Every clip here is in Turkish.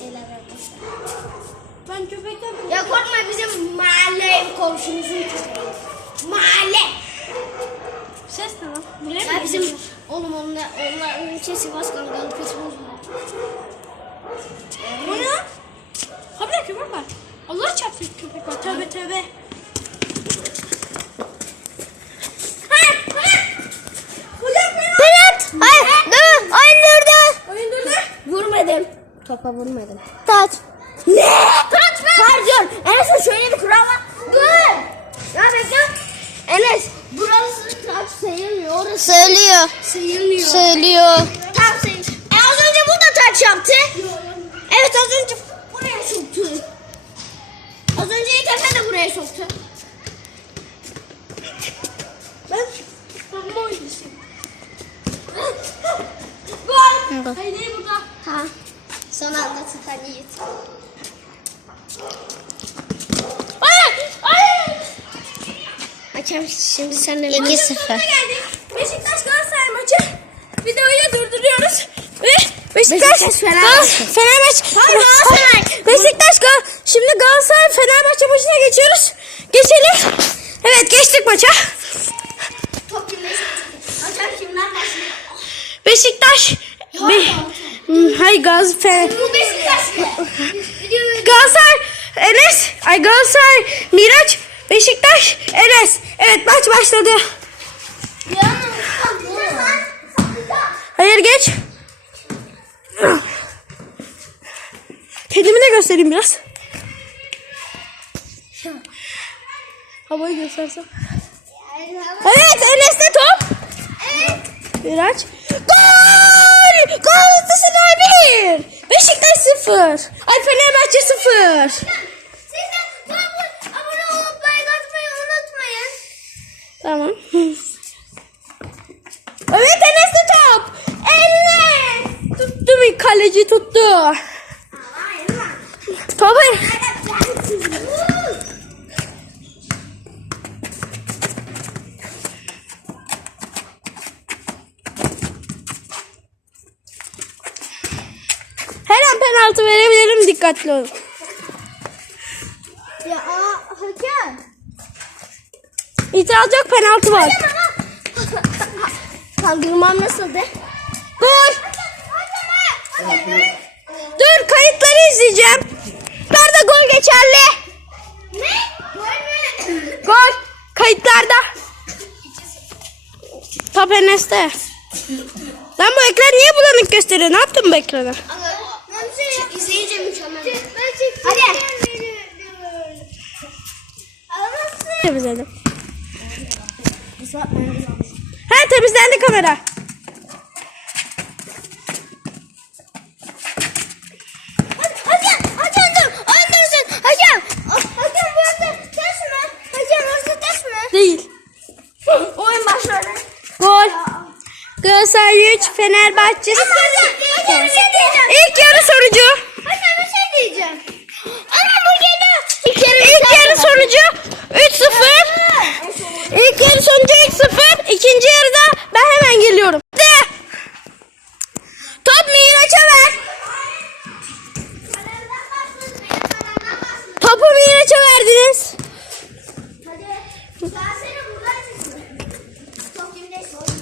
şeyler yapmışlar. Ben köpekten Ya korkma bizim mahalle komşumuzun köpeği. Mahalle. Ses ne lan? Buraya mı Ya bizim oğlum onlar onların içi Sivas Kangalı Pitbull var. O ne lan? Ha bir dakika köpek var. Allah çarpsın köpek var. Tövbe tövbe. Penaltı. Hayır. Dur. Oyun durdu. Oyun durdu. Vurmadım. Topa vurmadım. Taç. Ne? Taç mı? Pardon. Enes şöyle bir kural var. Dur. Ya bekle. Enes burası taç sayılmıyor. Orası Söylüyor. sayılmıyor. Söylüyor. Tam sayılıyor. E az önce bu da taç yaptı. Evet az önce buraya soktu. Az önce ilk Efe de buraya soktu. Ben bu oyuncusuyum. Gol. Haydi. Anda tutan Yiğit. Hayır. Hayır. Hakem şimdi senle 2-0. Sonuna geldik. Beşiktaş Galatasaray maçı. Videoyu durduruyoruz. Ve Beşiktaş, Beşiktaş, Fenerbahçe. Fenerbahçe. Galatasaray. Beşiktaş Gal Şimdi Galatasaray Fenerbahçe maçına geçiyoruz. Geçelim. Evet geçtik maça. Top kimde kimden başlıyor? Beşiktaş. Be Hayır Galatasaray. Bu Beşiktaş mı? Galatasaray Enes. Ay Galatasaray Miraç. Beşiktaş Enes. Evet maç başladı. Hayır geç. Kendimi de göstereyim biraz. Havayı göstersem. Evet Enes'te top. Miraç. Gol! Galatasaray 1. Beşiktaş 0. Ay Fenerbahçe 0. Siz de abone olup like atmayı unutmayın. Tamam. Evet Enes'te top. Enes. Tuttu bir kaleci tuttu. Hayır lan. Penaltı verebilirim dikkatli olun. Ya aa, hakem. İtiraz yok penaltı var. Kaldırmam nasıldı? Gol. Dur kayıtları izleyeceğim. Nerede gol geçerli? Ne? Gol mü? Gol. Kayıtlarda. Lan bu ekran niye bulanık gösteriyor? Ne yaptın bu ekrana? Değil. Oyun başladı. Gol. Galatasaray 3, Fenerbahçe Hakem, hakem bir şey. İlk yarı sonucu. Hakem bir şey diyeceğim. Ama bu geliyor. İlk yarı, İlk yarı sonucu 3-0. İlk yarı sonucu 3-0. İkinci yarıda ben hemen geliyorum. De. Top Miraç'a ver. Topu Miraç'a verdiniz. Hadi. Ben seni buradan çekeyim. Çok kimdeyse oyun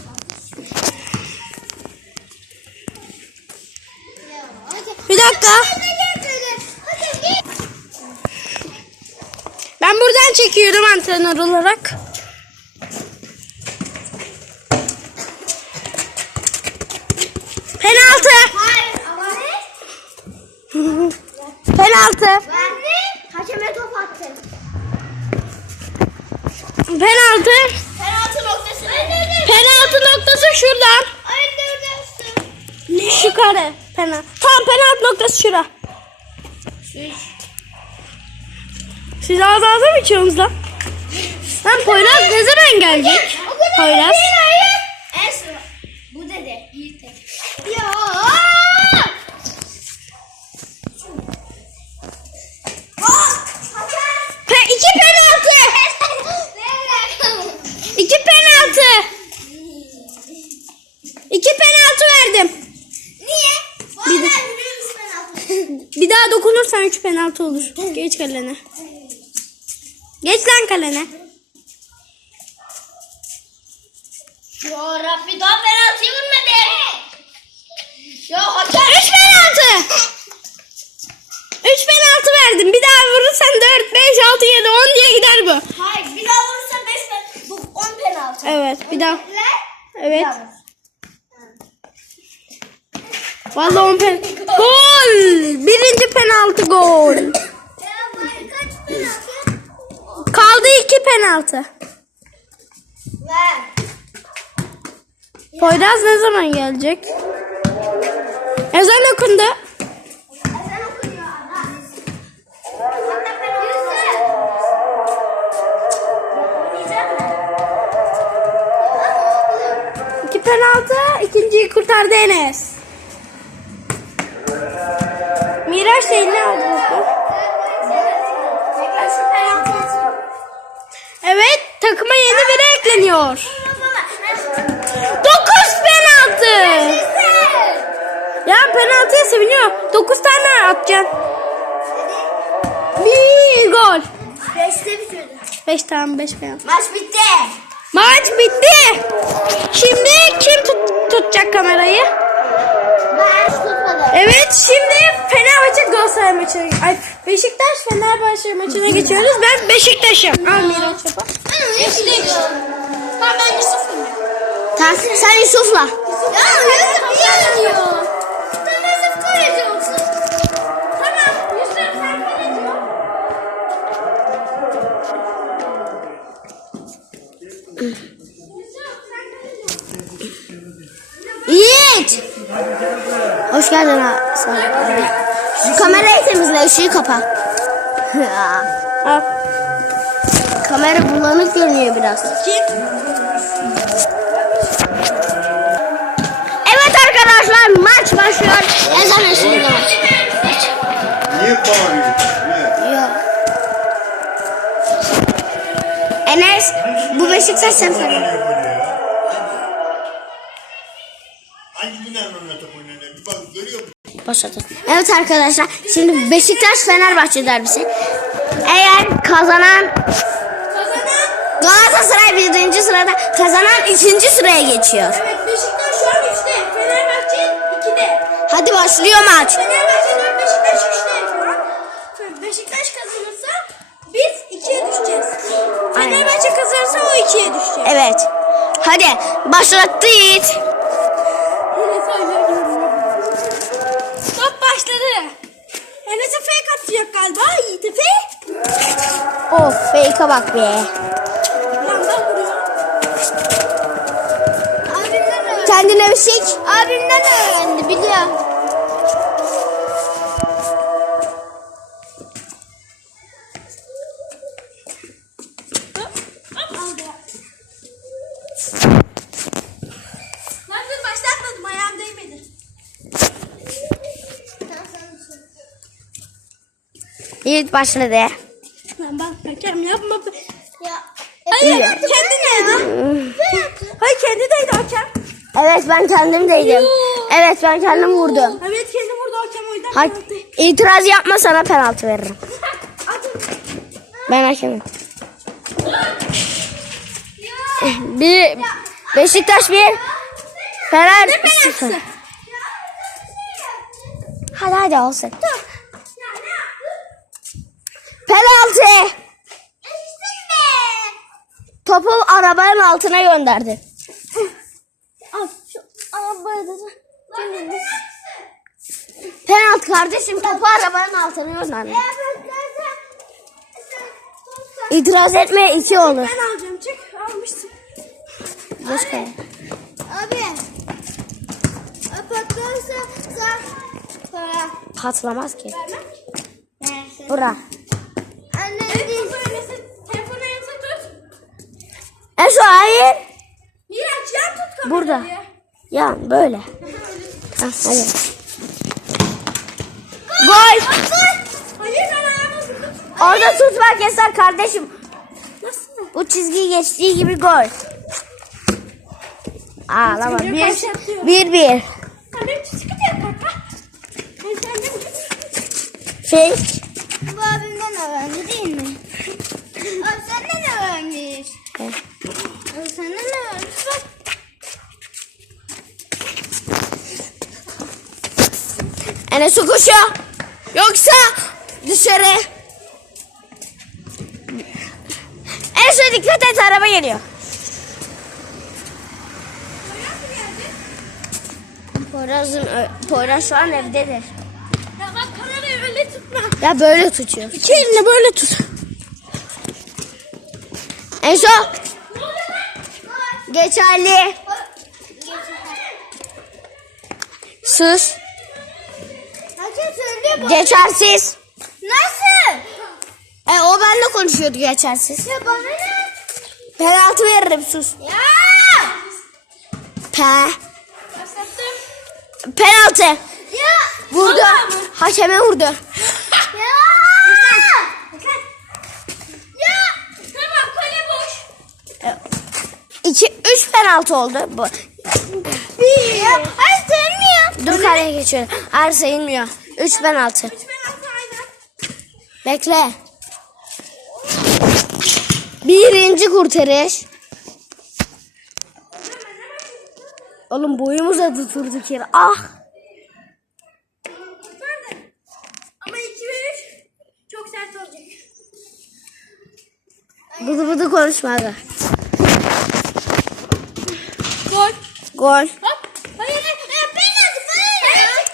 Bir dakika. Ben buradan çekiyorum antrenör olarak. Penaltı. Penaltı. Hakeme top attım. Penaltı. Penaltı noktası. Penaltı noktası şuradan. Şu kare. Penaltı. Tamam penaltı noktası şura. Siz ağız ağza mı içiyorsunuz lan? Lan Poyraz ne zaman gelecek? Poyraz. Bu dede. Ya. Pe iki penaltı. İki penaltı. İki penaltı verdim. Niye? Bir daha dokunursan 3 penaltı olur. Geç kalene. Geç lan kalene. Ya Rabbi daha penaltıyı vurmadı. Ya hakem. 3 penaltı. 3 penaltı verdim. Bir daha vurursan 4, 5, 6, 7, 10 diye gider bu. Hayır bir daha vurursa 5 penaltı. Bu 10 penaltı. Evet bir daha. Evet. Vallahi 10 penaltı. Gol. Birinci penaltı gol. Kaldı 2 penaltı. Ver. Poyraz ne zaman gelecek? Ezan okundu. Ezan okunuyor ana. Hatta penaltı. Oynayacak mı? 2 penaltı. ikinciyi kurtardı Enes. Miraç da eline aldı. Takıma yeni biri ekleniyor. 9 penaltı. Ya penaltıya seviniyor. 9 tane atacaksın. Bir gol. Beşte bitirdi. 5 tane 5 penaltı. Maç bitti. Maç bitti. Şimdi kim tut- tutacak kamerayı? Ben tutmadım. Evet şimdi Fenerbahçe Galatasaray maçı. Ay Beşiktaş Fenerbahçe maçına geçiyoruz. Ben Beşiktaş'ım. Al Miraç topu. Tamam ben Yusuf'um. Tamam sen Yusuf'la. Ya Yusuf iyi diyor. Sen Yusuf kaleci olsun. Tamam Yusuf sen kaleci ol. Yiğit. Hoş geldin ha. Şu kamerayı temizle, ışığı kapa. Kamera bulanık görünüyor biraz. Kim? Evet arkadaşlar maç başlıyor. Ezan eşliğinde maç. Niye bağırıyorsun? Yok. Enes bu Beşiktaş sen? Hangi dönem Mehmet top oynanıyor? Bir bak görüyor musun? Başladı. Evet arkadaşlar şimdi Beşiktaş Fenerbahçe derbisi. Eğer kazanan Galatasaray birinci sırada kazanan ikinci sıraya geçiyor. Evet Beşiktaş şu an 3'te. Fenerbahçe 2'de. Hadi başlıyor maç. Fenerbahçe 4 Beşiktaş 3'te şu an. Beşiktaş kazanırsa biz 2'ye düşeceğiz. Fenerbahçe kazanırsa o 2'ye düşecek. Evet. Hadi başlattı Yiğit. Top başladı. Enes'e fake atacak galiba. Yiğit'e fake. Of fake'a bak be. Kendine bir şey. Abimden öğrendi değmedi. Yiğit başladı. Lan bak hakem yapma. Ya. Hayır kendi neydi? Hayır kendi neydi hakem? Evet ben kendim değdim. Evet ben kendim vurdum. Evet kendi vurdu hakem o yüzden. Hay penaltı. itiraz yapma sana penaltı veririm. Ben hakemim. Bir Beşiktaş bir Fener sıfır. Hadi hadi olsun. Penaltı. Topu arabanın altına gönderdi. Da. Penaltı kardeşim topu arabanın altına gönderdi. İtiraz etme iki olur. Ben alacağım çık almışsın. Boş kal. Abi. Patlarsa sen para. Patlamaz ki. Bura. Anne değil. telefonu Enes'e tut. Esu hayır. Miraç yan tut kamerayı. Burada. Ya böyle. Ha, hadi. Gol. Orada tutmak yasak kardeşim. Nasıl? Bu çizgiyi geçtiği gibi gol. Ağlama. Bir, bir, bir. Fake. Bu abimden öğrendi değil mi? Abi senden. Evet. Abi senden de öğrenmiş. Bak. Enes su koşu. Yoksa dışarı. Enes'e dikkat et araba geliyor. Poyraz'ın Poyraz şu an evdedir. Ya bak kamerayı öyle tutma. Ya böyle tutuyor. İki elini böyle tut. Enso. Geçerli. Sus. Geçersiz. Nasıl? E o benimle konuşuyordu geçersiz. Ya bana ne? Penaltı veririm sus. Ya! Pe. Penaltı. Ya! Vurdu. Hakeme vurdu. Ya! Ya! Tamam kale boş. İki, üç penaltı oldu. Bu. Ya! Ay sevmiyor. Dur kaleye geçiyorum. Hayır sayılmıyor. Üç penaltı. Bekle. Birinci kurtarış. Oğlum boyum uzadı durduk yere. Ah. Ama 2 ve 3 çok sert olacak. Bıdı bıdı konuşma aga. Gol. Gol. Hop.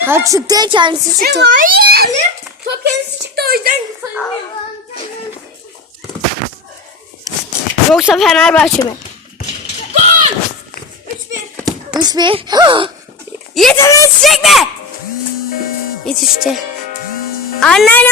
Hayır. Bana ya. Çıktı kendisi çıktı. Hayır. Top kendisi çıktı o yüzden sayılmıyor. Yoksa Fenerbahçe mi? Gol. 3-1. 3-1. Yeter yetişecek mi? Yetişti. Annen